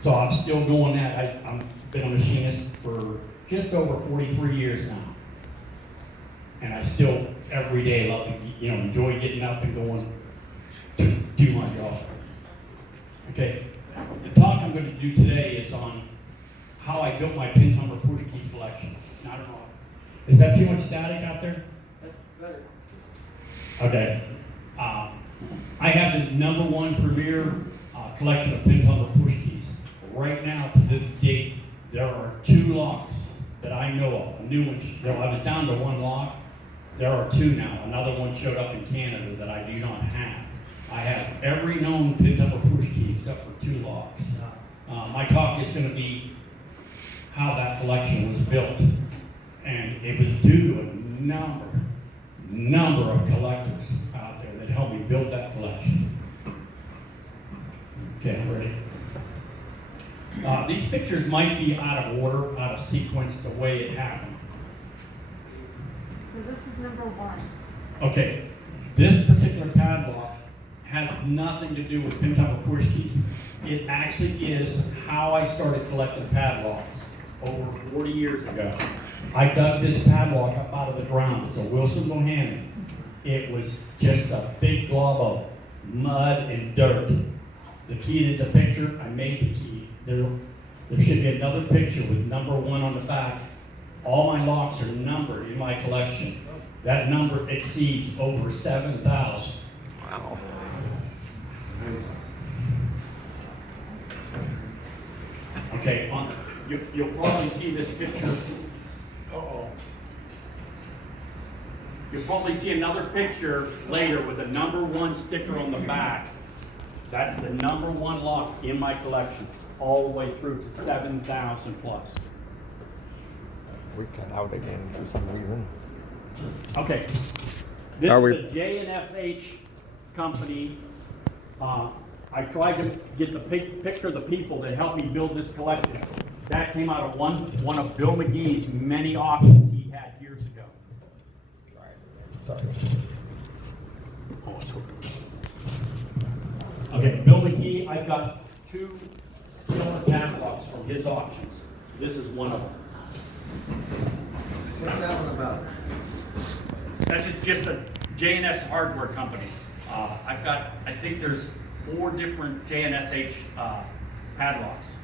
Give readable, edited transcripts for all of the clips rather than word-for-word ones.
So I'm still doing that. I've been a machinist for just over 43 years now. And I still, every day, love to, enjoy getting up and going to do my job. Okay, the talk I'm going to do today is on how I built my pin tumbler push key collection. Now, I don't know. Is that too much static out there? That's better. Okay. I have the #1 premier collection of pin tumbler push keys. Right now, to this date, there are 2 locks that I know of. A new one, I was down to 1 lock. There are 2 now. Another one showed up in Canada that I do not have. I have every known pin tumbler push key except for 2 locks. My talk is going to be how that collection was built. And it was due to a number of collectors out there that helped me build that collection. Okay, I'm ready. These pictures might be out of order, out of sequence, the way it happened. So this is #1. Okay, this particular padlock has nothing to do with pin tumbler push keys. It actually is how I started collecting padlocks over 40 years ago. I dug this padlock up out of the ground. It's a Wilson Bohannon. It was just a big glob of mud and dirt. The key to the picture, I made the key. There should be another picture with #1 on the back. All my locks are numbered in my collection. That number exceeds over 7,000. Wow. Okay, you'll probably see this picture. You'll probably see another picture later with a #1 sticker on the back. That's the #1 lock in my collection, all the way through to 7,000 plus. We cut out again for some reason. Okay, this Are is the J&SH company. I tried to get the picture of the people that helped me build this collection. That came out of one of Bill McGee's many auctions he had years ago. Sorry. Oh, it's hooked. Okay, Bill McGee, I've got 2 killer catalogs from his auctions. This is one of them. What's that one about? That's just a J&S hardware company. I think there's 4 different J&SH padlocks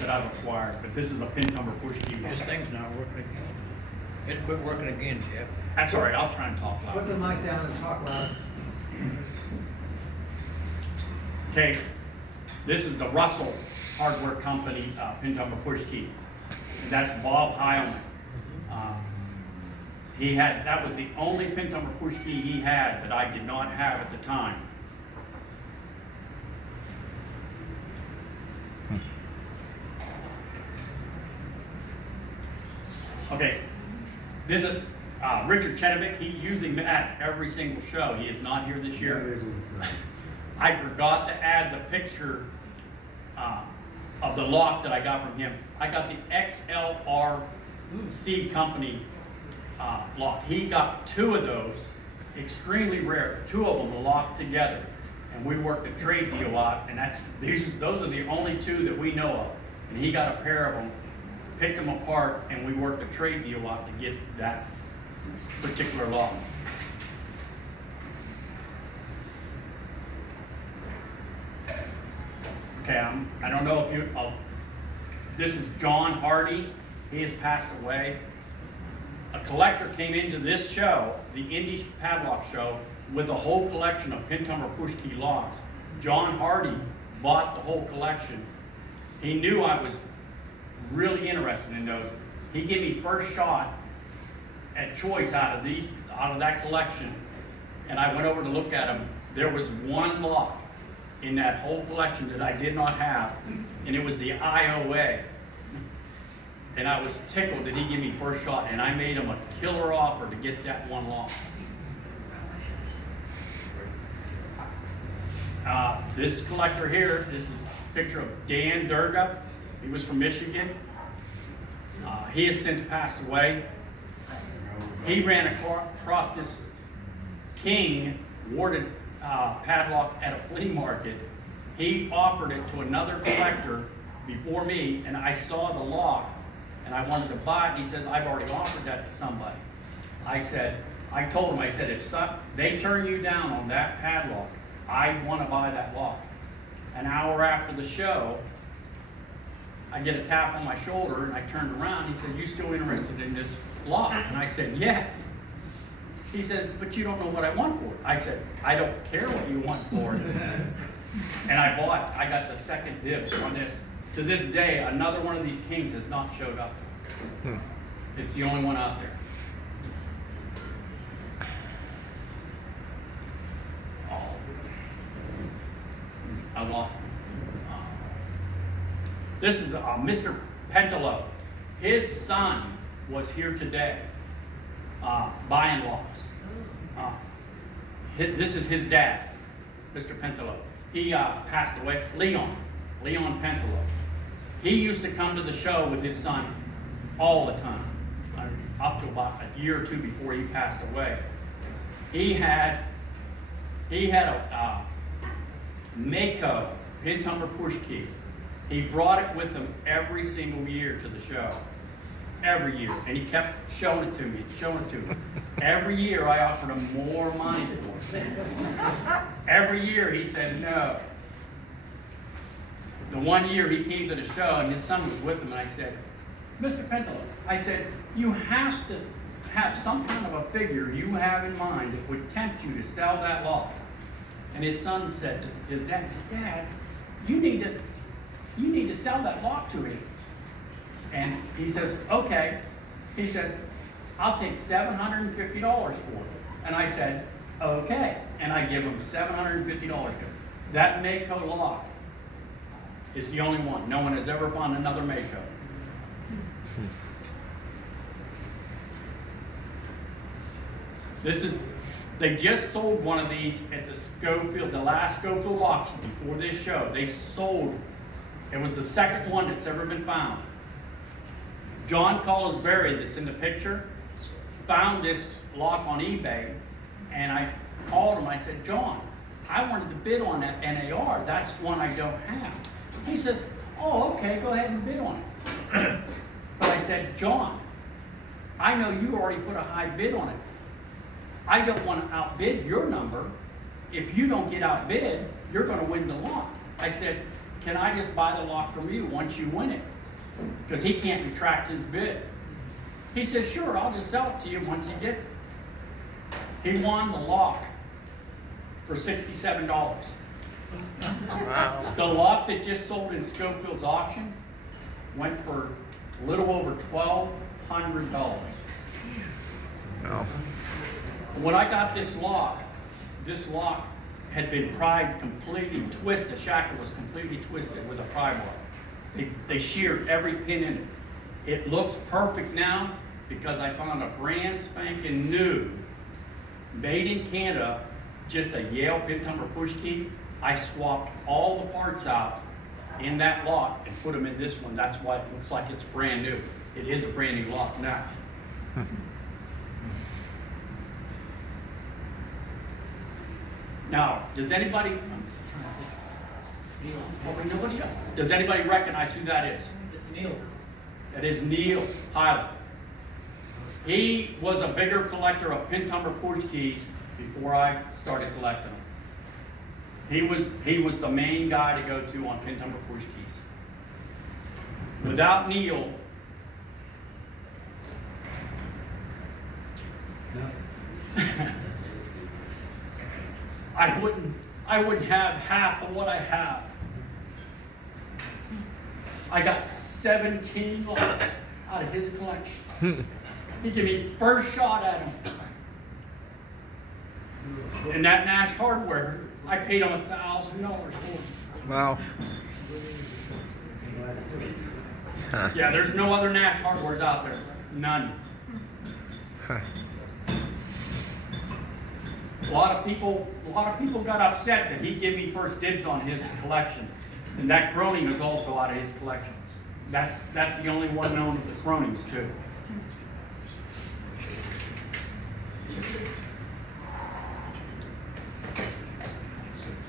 that I've acquired, but this is a pin tumbler push key. This thing's not working again. It's quit working again, Jeff. That's all right, I'll try and talk Put the loud. mic down and talk loud. Okay, this is the Russell hardware company pin tumbler push key. And that's Bob Heilman. That was the only pin tumbler push key he had that I did not have at the time. Okay, this is Richard Chenovic. He's using that every single show. He is not here this year. I forgot to add the picture of the lock that I got from him. I got the XLRC company lock. He got 2 of those, extremely rare. 2 of them locked together, and we worked a trade deal out. And those are the only 2 that we know of. And he got a pair of them, picked them apart, and we worked a trade deal out to get that particular lock. Okay, I don't know if this is John Hardy. He has passed away. A collector came into this show, the Indy Padlock Show, with a whole collection of pin tumbler push key locks. John Hardy bought the whole collection. He knew I was really interested in those. He gave me first shot at choice out of that collection, and I went over to look at them. There was 1 lock in that whole collection that I did not have, and it was the IOA. And I was tickled that he gave me first shot, and I made him a killer offer to get that 1 lock. This collector here, this is a picture of Dan Durga. He was from Michigan. He has since passed away. He ran across this King warded padlock at a flea market. He offered it to another collector before me, and I saw the lock, and I wanted to buy it. He said, I've already offered that to somebody. I told him, I said, if they turn you down on that padlock, I want to buy that lock. An hour after the show, I get a tap on my shoulder, and I turned around. He said, you still interested in this lock? And I said, yes. He said, but you don't know what I want for it. I said, I don't care what you want for it. And I got the second dibs on this. To this day, another one of these kings has not showed up. It's the only one out there. Oh, I lost him. This is Mr. Pentelo. His son was here today buying locks. This is his dad, Mr. Pentelo. He passed away. Leon Pentelo. He used to come to the show with his son all the time, up to about a year or two before he passed away. He had a Mako pin-tumbler push key. He brought it with him every single year to the show. Every year. And he kept showing it to me, Every year I offered him more money for it. Every year he said no. The one year he came to the show and his son was with him, and I said, Mr. Pentelo, I said, you have to have some kind of a figure you have in mind that would tempt you to sell that lock. And his son said to his dad, Dad, you need to sell that lock to him. And he says, okay. He says, I'll take $750 for it. And I said, okay. And I give him $750 to him. That Mako lock is the only one. No one has ever found another Mako. They just sold one of these at the Schofield, the last Schofield auction before this show. They sold, it was the second one that's ever been found. John Collisberry, that's in the picture, found this lock on eBay, and I called him. I said, John, I wanted to bid on that NAR. That's one I don't have. He says, oh, okay, go ahead and bid on it. But I said, John, I know you already put a high bid on it. I don't want to outbid your number. If you don't get outbid, you're going to win the lock. I said, can I just buy the lock from you once you win it? Because he can't retract his bid. He says, sure, I'll just sell it to you once he gets it. He won the lock for $67. Wow. The lock that just sold in Schofield's auction went for a little over $1,200. No. When I got this lock had been pried completely, twisted. The shackle was completely twisted with a pry bar. They sheared every pin in it. It looks perfect now because I found a brand spanking new, made in Canada, just a Yale pin tumbler push key. I swapped all the parts out in that lock and put them in this one. That's why it looks like it's brand new. It is a brand new lock now. Now, does anybody, nobody else. Does anybody recognize who that is? It's Neil. That is Neil Pilot. He was a bigger collector of pin tumbler push keys before I started collecting them. He was the main guy to go to on pin tumbler push keys. Without Neil, I wouldn't have half of what I have. I got 17 locks out of his collection. He gave me first shot at him. And that Nash Hardware, I paid him $1,000 for. Wow. Huh. Yeah, there's no other Nash Hardwares out there. None. Huh. A lot of people got upset that he gave me first dibs on his collection. And that Croning is also out of his collection. That's the only one known of the Cronings too.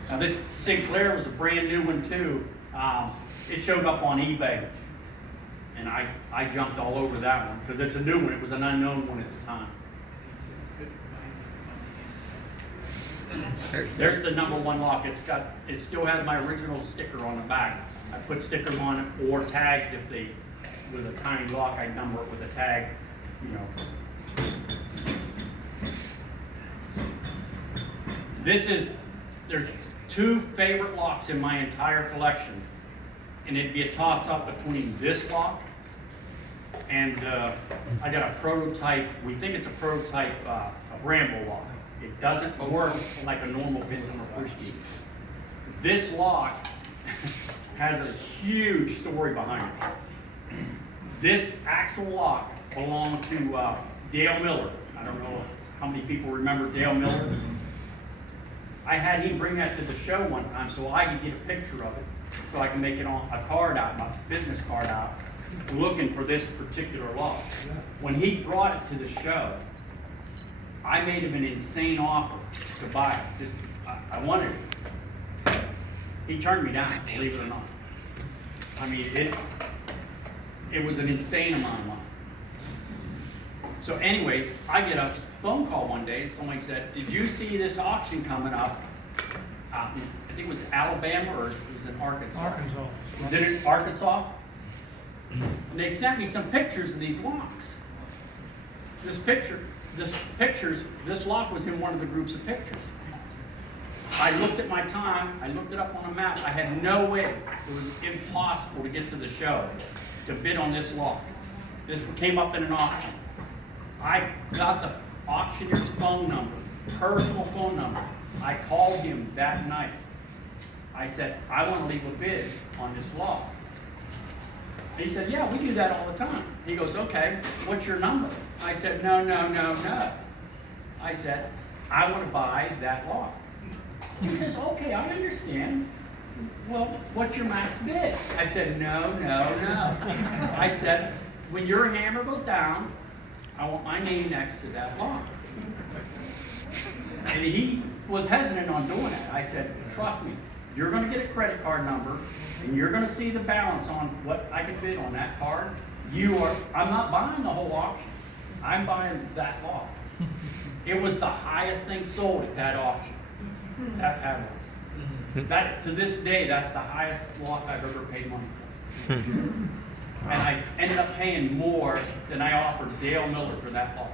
Now this Sinclair was a brand new one too. it showed up on eBay. And I jumped all over that one, because it's a new one, it was an unknown one at the time. There's the #1 lock. It still has my original sticker on the back. I put stickers on it or tags if they, with a tiny lock, I number it with a tag, you know. There's 2 favorite locks in my entire collection. And it'd be a toss up between this lock and I got a prototype, we think it's a prototype, a Bramble lock. It doesn't work like a normal piston or push key. This lock has a huge story behind it. This actual lock belonged to Dale Miller. I don't know how many people remember Dale Miller. I had him bring that to the show one time so I could get a picture of it, so I can make it on a card out, my business card out, looking for this particular lock. When he brought it to the show, I made him an insane offer to buy it. I wanted it. He turned me down, believe it or not. I mean, it was an insane amount of money. So anyways, I get a phone call one day and somebody said, did you see this auction coming up out in, I think it was Alabama or it was in Arkansas? Arkansas. Was it in Arkansas? And they sent me some pictures of these locks. This lock was in one of the groups of pictures. I looked at my time, I looked it up on a map, I had no way, it was impossible to get to the show to bid on this lock. This came up in an auction. I got the auctioneer's phone number, personal phone number. I called him that night. I said, I want to leave a bid on this lock. He said, yeah, we do that all the time. He goes, okay, what's your number? I said, no. I said, I want to buy that lock. He says, okay, I understand. Well, what's your max bid? I said, no. I said, when your hammer goes down, I want my name next to that lock. And he was hesitant on doing it. I said, trust me, you're going to get a credit card number, and you're going to see the balance on what I could bid on that card. I'm not buying the whole auction. I'm buying that lock. It was the highest thing sold at that auction. That padlock. That, to this day, that's the highest lock I've ever paid money for. And I ended up paying more than I offered Dale Miller for that lock.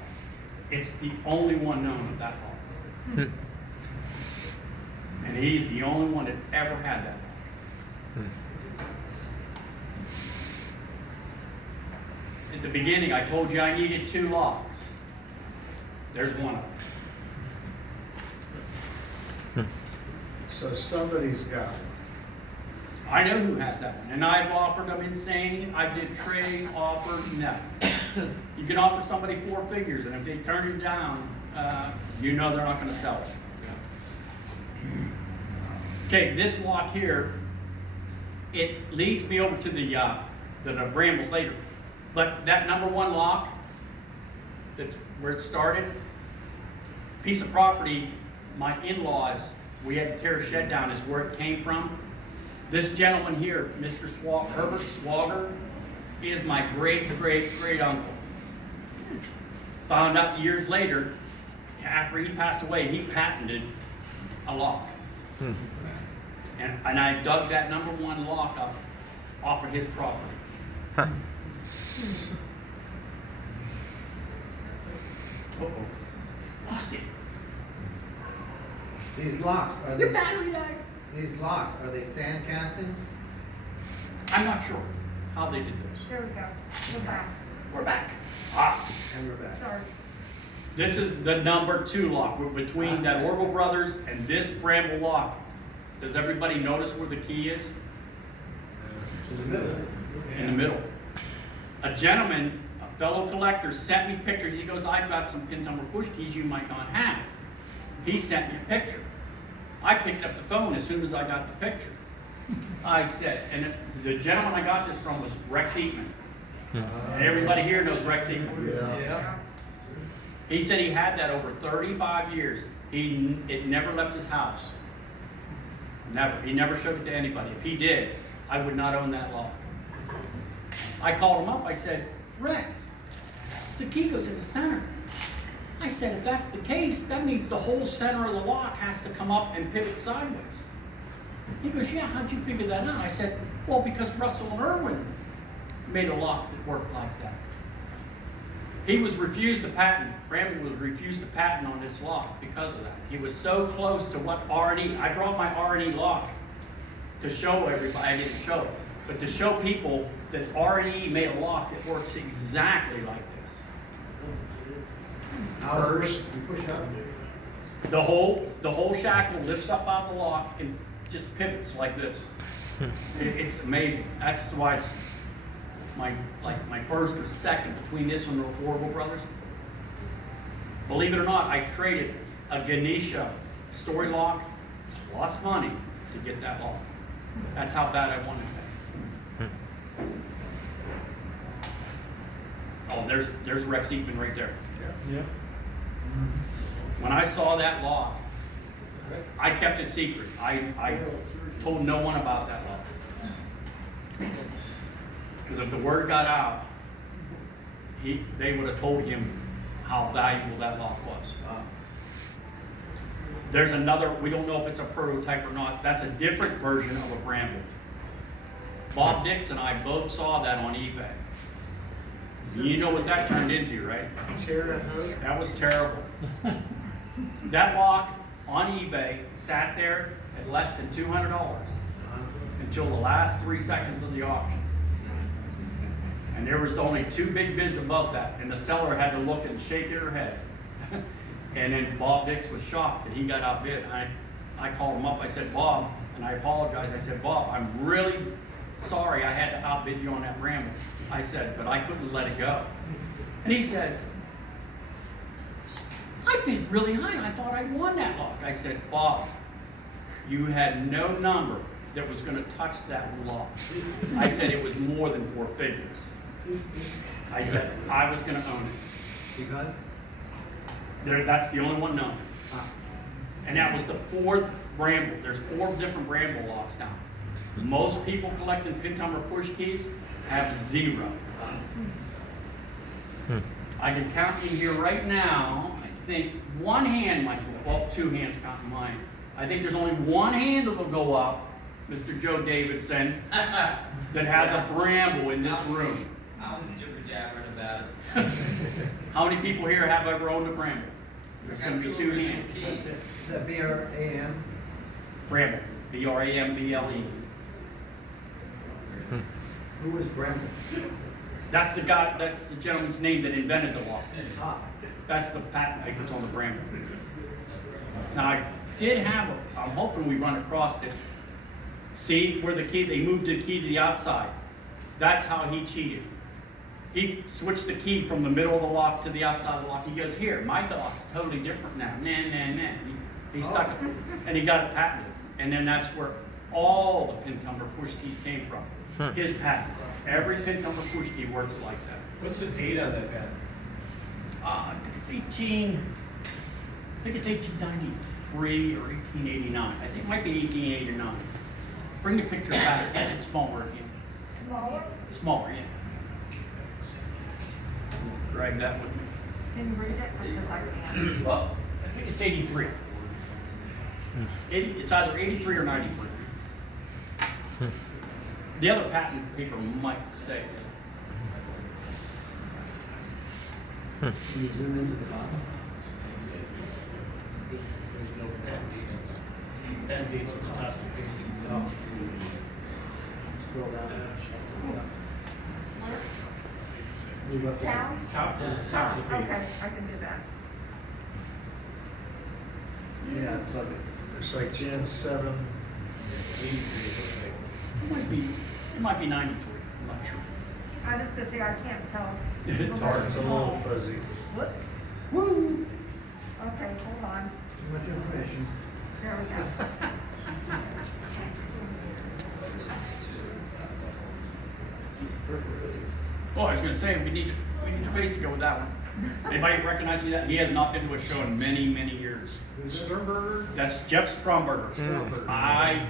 It's the only one known of that lock. And he's the only one that ever had that lock. At the beginning, I told you I needed 2 locks. There's one of them. So somebody's got it. I know who has that one, and I've offered them insane. I did trade, offer, no. You can offer somebody 4 figures, and if they turn it down, you know they're not going to sell it. Okay, this lock here, it leads me over to the Brambles later. But that #1 lock, that's where it started, piece of property, my in-laws, we had to tear a shed down, is where it came from. This gentleman here, Mr. Herbert Swager, is my great uncle. Found out years later, after he passed away, he patented a lock. And I dug that #1 lock up off of his property. Huh. Uh-oh. Lost it. These locks, are Your they, battery died. these locks, are they sand castings? I'm not sure how they did this. Here we go. We're back. We're back. Ah, And we're back. Sorry. this is the #2 lock. We're between that Orville Brothers and this Bramble lock. Does everybody notice where the key is? In the middle. In the middle. A gentleman, a fellow collector, sent me pictures. He goes, I've got some pin number push keys you might not have. He sent me a picture. I picked up the phone as soon as I got the picture. I said, and the gentleman I got this from was Rex Eatman. Everybody here knows Rex Eatman. Yeah. He said he had that over 35 years. It never left his house. Never. He never showed it to anybody. If he did, I would not own that lock. I called him up, I said, Rex, the key goes in the center. I said, if that's the case, that means the whole center of the lock has to come up and pivot sideways. He goes, yeah, how'd you figure that out? I said, well, because Russell and Irwin made a lock that worked like that. He was refused the patent. Bramble was refused the patent on this lock because of that. He was so close to what R&E. I brought my R&E lock to show everybody. I didn't show it, but to show people that R&E made a lock that works exactly like this. How does it work? You push up. The whole shackle lifts up out of the lock and just pivots like this. It's amazing. That's why it's my first or second between this and the Orville Brothers. Believe it or not, I traded a Ganesha story lock plus money to get that lock. That's how bad I wanted that. Oh, there's Rex Eatman right there. Yeah. When I saw that lock, I kept it secret. I told no one about that lock. Because if the word got out, they would have told him how valuable that lock was. There's another, we don't know if it's a prototype or not. That's a different version of a Bramble. Bob Dix and I both saw that on eBay. You know what that turned into, right? That was terrible. That lock on eBay sat there at less than $200 until the last 3 seconds of the auction. And there was only 2 big bids above that, and the seller had to look and shake her head. And then Bob Dix was shocked that he got outbid. I called him up, I said, Bob, and I apologized. I said, Bob, I'm really sorry I had to outbid you on that Bramble. I said, but I couldn't let it go. And he says, I bid really high. I thought I won that lock. I said, Bob, you had no number that was going to touch that lock. I said it was more than 4 figures. I said I was going to own it. Because? That's the only one known. And that was the 4th Bramble. There's 4 different Bramble locks now. Most people collecting pin tumbler push keys have 0. I can count in here right now, I think one hand might go, well, 2 hands counting mine. I think there's only one hand that will go up, Mr. Joe Davidson, that has a Bramble in this room. I was jibber-jabbering about it. How many people here have ever owned a Bramble? There's going to be 2 hands. Is that B-R-A-M? Bramble, B-R-A-M-B-L-E. Who was Bramble? That's the guy, that's the gentleman's name that invented the lock. Ah, That's the patent papers on the Bramble. Now, I did have, I'm hoping we run across it. See where the key, they moved the key to the outside. That's how he cheated. He switched the key from the middle of the lock to the outside of the lock. He goes, here, my lock's totally different now. Nah. He stuck it, and he got it patented. And then that's where all the pin tumbler push keys came from. His patent. Every pin tumbler push key works like that. What's the date on that patent? I think it's 1893 or 1889. I think it might be 1889. Bring the picture back. It's smaller again. Smaller? Smaller, yeah. Drag that with me. Can you read it? Because I can't. Well, I think it's 83. It's either 83 or 93. The other patent paper might say it. can you zoom into the bottom? Pen dates with the top. Oh. Scroll down. Move up. Down? Top of the page. Okay, I can do that. Yeah, it's fuzzy. It's like Jan 7. It might be 93. I'm not sure. I was gonna say, I can't tell. It's hard. It's a little fuzzy. Whoops. Woo! Okay, hold on. Too much information. There we go. Oh, I was gonna say, we need to base to go with that one. Anybody recognize that? He has not been to a show in many, many years. Sternberger? That's Jeff Stromberger. I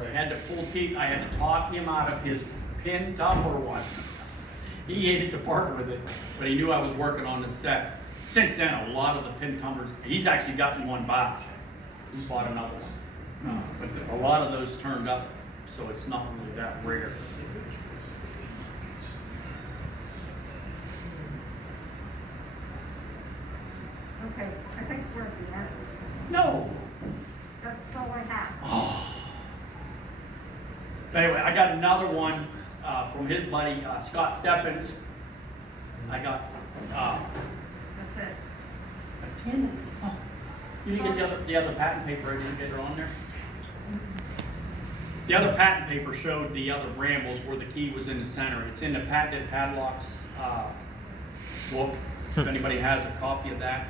I had to pull teeth, I had to talk him out of his pin tumbler one. He hated to part with it, but he knew I was working on the set. Since then, a lot of the pin tumblers, he's actually gotten one back. He bought another one. But a lot of those turned up, so it's not really that rare. Okay, I think we're at the end. No. That's all I have. Oh. Anyway, I got another one from his buddy Scott Steppens. I got. That's it. That's it. Oh. You didn't get the other patent paper. I didn't get her on there. The other patent paper showed the other brambles where the key was in the center. It's in the patented padlocks book. If anybody has a copy of that,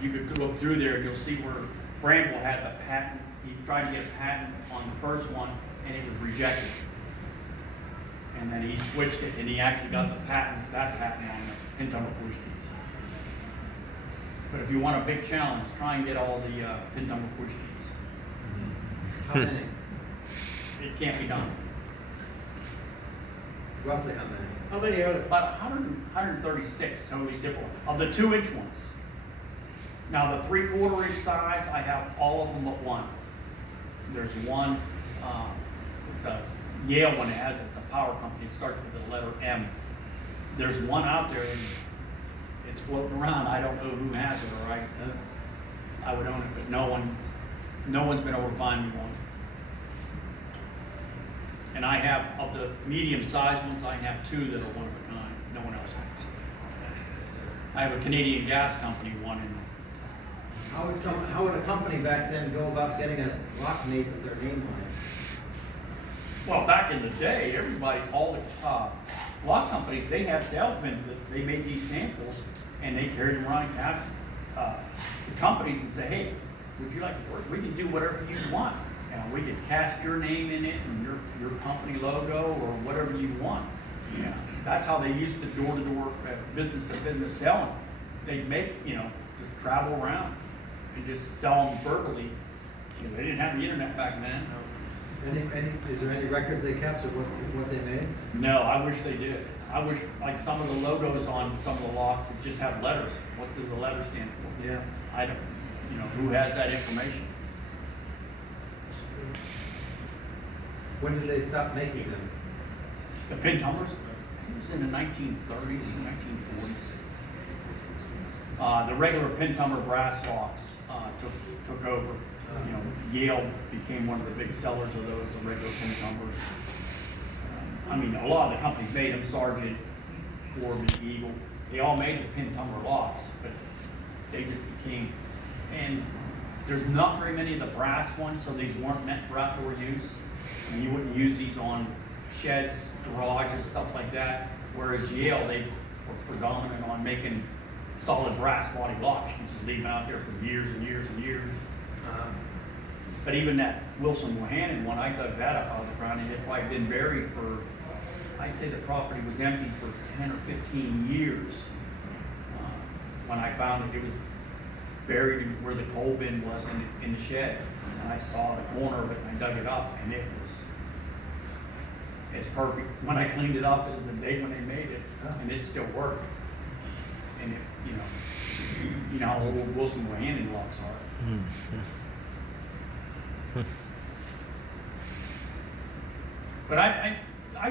you could look through there and you'll see where Bramble had the patent. He tried to get a patent on the first one and it was rejected. And then he switched it and he actually got the patent, that patent on the pin tumbler push keys. But if you want a big challenge, try and get all the pin tumbler push keys. How many? It can't be done. Roughly how many? How many are there? About 136 totally different of the 2-inch ones. Now the 3/4 inch size, I have all of them but one. There's one, it's a Yale one. It's a power company. It starts with the letter M. There's one out there and it's floating around. I don't know who has it, or I would own it, but no one's been able to find me one. And I have, of the medium-sized ones, I have 2 that are one of a kind. No one else has. I have a Canadian Gas Company one, and How would a company back then go about getting a lock made with their name on it? well, back in the day, everybody, all the lock companies, they had salesmen that they made these samples, and they carried them around and cast to companies and say, hey, would you like to work? We can do whatever you want. We could cast your name in it and your company logo or whatever you want. Yeah, that's how they used to door-to-door, business to business selling. They'd make, just travel around and just sell them verbally. They didn't have the internet back then. Is there any records they kept of what they made? No, I wish they did. I wish, like some of the logos on some of the locks, it just have letters. What do the letters stand for? Yeah. I don't, who has that information? When did they stop making them? The pin tumblers, I think it was in the 1930s or 1940s. The regular pin tumbler brass locks took over. Yale became one of the big sellers of those, the regular pin tumblers. A lot of the companies made them, Sargent, Orby, Eagle. They all made the pin tumbler locks, but they just became, and there's not very many of the brass ones, so these weren't meant for outdoor use. You wouldn't use these on sheds, garages, stuff like that. Whereas Yale, they were predominant on making solid brass body locks. You just leave them out there for years and years and years. But even that Wilson Bohannon one, I dug that up out of the ground. It had probably been buried for, I'd say the property was empty for 10 or 15 years. When I found it, it was buried where the coal bin was in the shed. And I saw the corner of it and I dug it up, and it's perfect. When I cleaned it up, it was the day when they made it, and it still worked. And you know how old Wilson Bohannon locks are. But I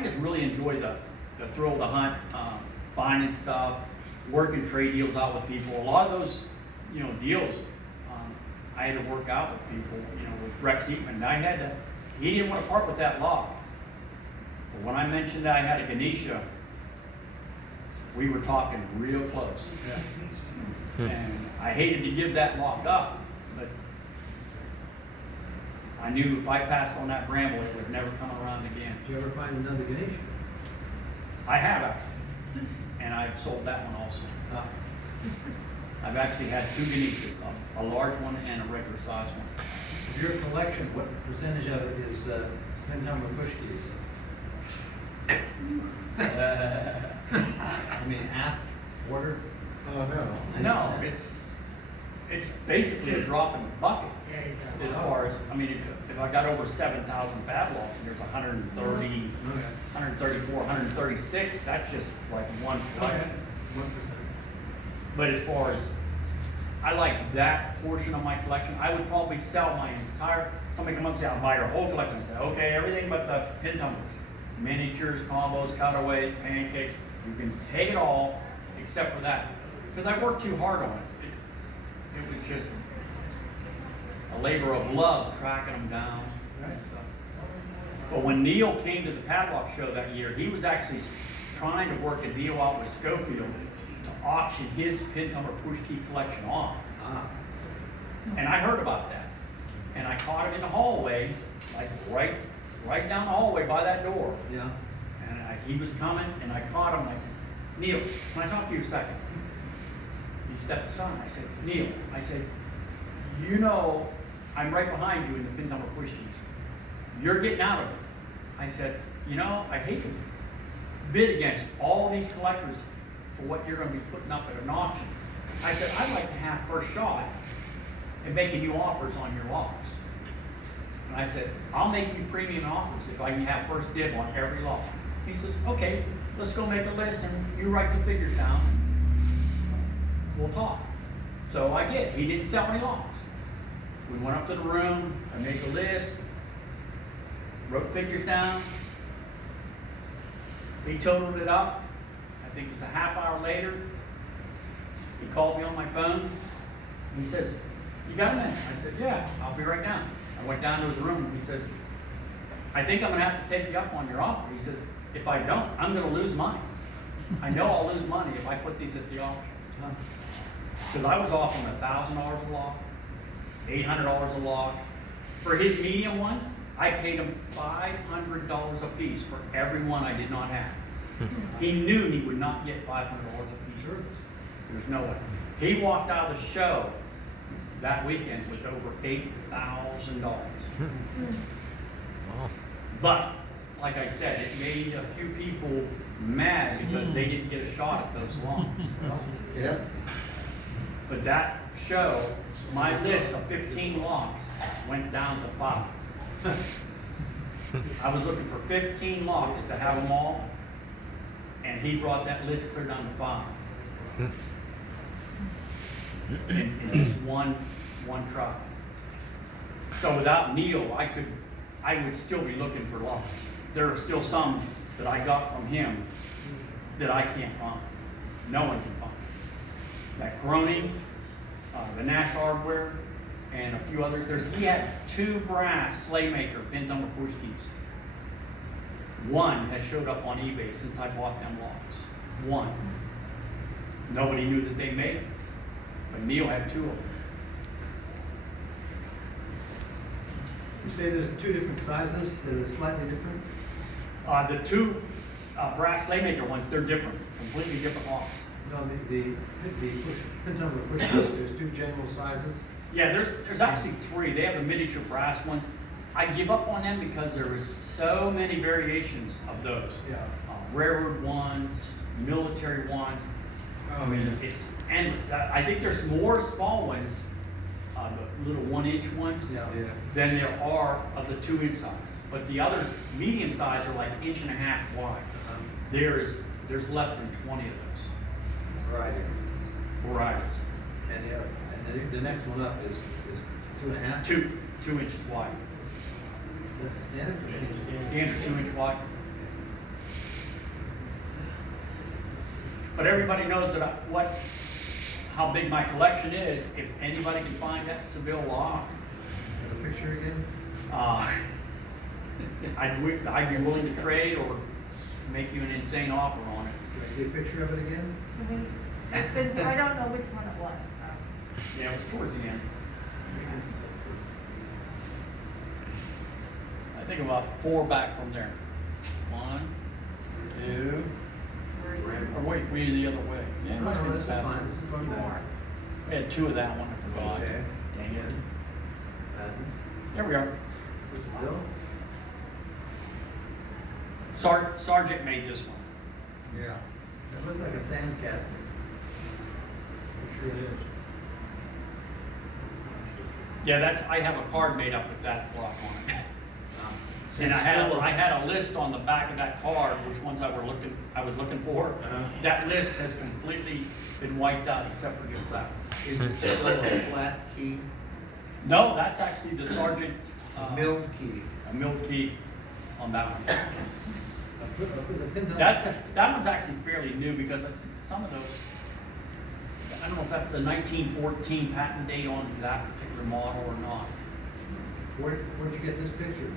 just really enjoy the thrill of the hunt, finding stuff, working trade deals out with people. A lot of those, deals, I had to work out with people, with Rex Eatman. He didn't want to part with that lock. But when I mentioned that I had a Ganesha, we were talking real close. And I hated to give that lock up, but I knew if I passed on that bramble, it was never coming around again. Did you ever find another Ganesha? I have actually, and I've sold that one also. I've actually had 2 Ganeshas, a large one and a regular size one. Of your collection, what percentage of it is pin tumbler push keys? Half, quarter? Oh, no. No, it's basically a drop in the bucket. As far as, I mean, if I got over 7,000 padlocks and there's 130, 134, 136, that's just like one collection. 1%. But as far as, I like that portion of my collection, I would probably sell my entire, somebody come up and say, I'll buy your whole collection. I say, okay, everything but the pin tumblers, miniatures, combos, cutaways, pancakes, you can take it all except for that. Because I worked too hard on it. It was just a labor of love tracking them down. And stuff. But when Neil came to the padlock show that year, he was actually trying to work a deal out with Schofield to auction his pin tumbler push key collection off. Ah, And I heard about that. And I caught him in the hallway, like right down the hallway by that door. yeah. And he was coming, and I caught him, and I said, Neil, can I talk to you a second? He stepped aside. I said, Neil, I said, you know, I'm right behind you in the pin tumbler push keys. You're getting out of it. I said, you know, I hate to bid against all these collectors for what you're going to be putting up at an auction. I said, I'd like to have first shot at making you offers on your locks. And I said, I'll make you premium offers if I can have first dib on every lock. He says, okay, let's go make a list and you write the figures down. We'll talk. So I did. He didn't sell any locks. We went up to the room, I made the list, wrote figures down. He totaled it up. I think it was a half hour later. He called me on my phone. He says, you got a minute? I said, yeah, I'll be right down. I went down to his room and he says, I think I'm gonna have to take you up on your offer. He says, if I don't, I'm gonna lose money. I know I'll lose money if I put these at the auction. Because I was offering $1,000 a lock, $800 a lock. For his medium ones, I paid him $500 a piece for every one I did not have. He knew he would not get $500 a piece. There's no way. He walked out of the show that weekend with over $8,000. But, like I said, it made a few people mad because they didn't get a shot at those locks. Yeah. But that show, my list of 15 locks went down to 5. I was looking for 15 locks to have them all, and he brought that list clear down to 5. In just one truck. So without Neil, I would still be looking for locks. There are still some that I got from him that I can't find. No one can find. That Groening, the Nash Hardware, and a few others. He had 2 brass Slaymaker pin tumbler push keys. One has showed up on eBay since I bought them locks. One. Nobody knew that they made it. But Neil had 2 of them. You say there's 2 different sizes that are slightly different? The 2 brass Slaymaker ones, they're different, completely different locks. No, the pin tumbler push keys, there's 2 general sizes? Yeah, there's actually 3. They have the miniature brass ones. I give up on them because there is so many variations of those. Yeah. Railroad ones, military ones. I mean, it's endless. I think there's more small ones, the little 1-inch ones, Yeah. Yeah. than there are of the 2-inch size. But the other medium size are like 1.5 inches wide. There's less than 20 of those Variety. varieties. And the next one up is 2.5? 2 inches wide. That's the standard for miniature? Standard 2-inch wide. But everybody knows that how big my collection is. If anybody can find that Seville lock, Have a picture again? I'd be willing to trade or make you an insane offer on it. Can I see a picture of it again? I don't know which one it was. Yeah, it was towards the end. I think about 4 back from there. 1, 2, or wait, we the other way. Yeah, No, I think no, this is that's- fine, this is going back. We had 2 of that one, I forgot. Okay. Dang it. And There we are. this is Bill? Sergeant made this one. Yeah. It looks like a sand casting. I'm sure it is. Yeah, I have a card made up with that block on it. So And it's still I had a list on the back of that card, which ones I was looking for. Uh-huh. That list has completely been wiped out except for just that. Is it still a flat key, No, that's actually the sergeant, milled key? a milled key on that one. The pin number- That one's actually fairly new because I see some of those, I don't know if that's the 1914 patent date on that particular model or not. Where'd you get this picture?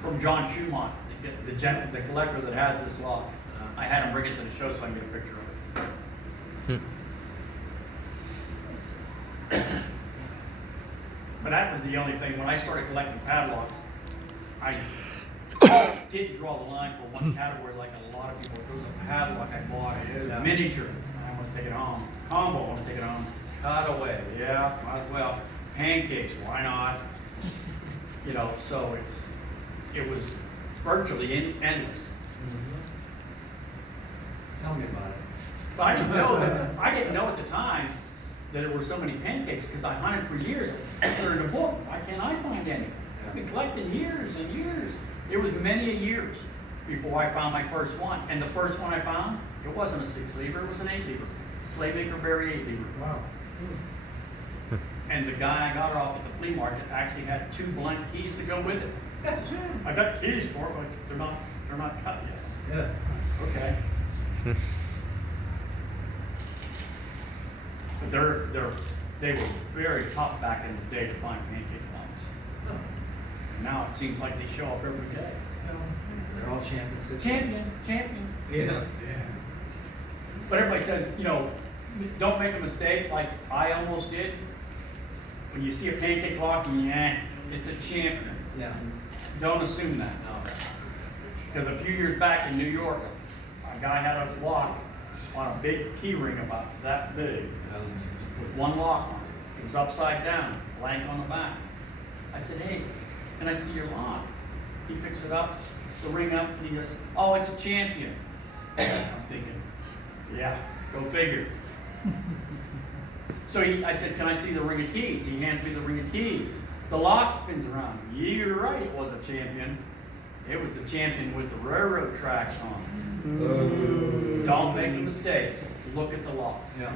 From John Schumont, the collector that has this lock. I had him bring it to the show so I can get a picture of it. But that was the only thing, when I started collecting padlocks, I did draw the line for one category like a lot of people. If there was a padlock I bought, it was Yeah. miniature, I want to take it home. Combo, I want to take it home. Cutaway, yeah, might as well. Pancakes, why not? You know, so it was virtually endless. Tell me about it. But I didn't know at the time that there were so many pancakes because I hunted for years. They're in a book. Why can't I find any? I've been collecting years and years. It was many years before I found my first one. And the first one I found, it wasn't a 6-lever, it was an 8-lever. Slaymaker Berry 8-lever. Wow. And the guy I got her off at the flea market actually had 2 blank keys to go with it. I got keys for it, but they're not cut yet. Yeah. Okay. But they were very tough back in the day to find pancake locks. Oh, Now it seems like they show up every day. well, they're all champions. Champion. Yeah. But everybody says, you know, don't make a mistake like I almost did. When you see a pancake lock, it's a champion. Yeah. Don't assume that. Because a few years back in New York, a guy had a lock on a big key ring about that big with one lock on it. It was upside down, blank on the back. I said, hey, can I see your lock? He picks it up, the ring up, and he goes, oh, it's a champion. I'm thinking, yeah, go figure. So I said, can I see the ring of keys? He hands me the ring of keys. The lock spins around. You're right, it was a champion. It was the champion with the railroad tracks on. Don't make a mistake. Look at the locks. Yeah.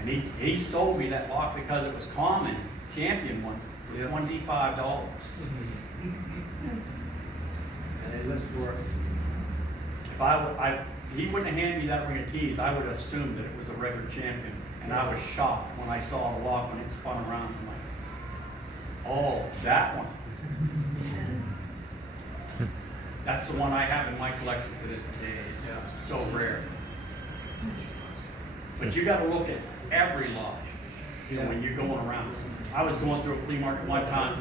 And he sold me that lock because it was common, champion one, for Yeah. $25. And they list for, If he wouldn't have handed me that ring of keys, I would have assumed that it was a regular champion. And I was shocked when I saw the lock when it spun around. I'm like, oh, that one. That's the one I have in my collection to this day. It's so rare. But you gotta look at every lock when you're going around. I was going through a flea market one time,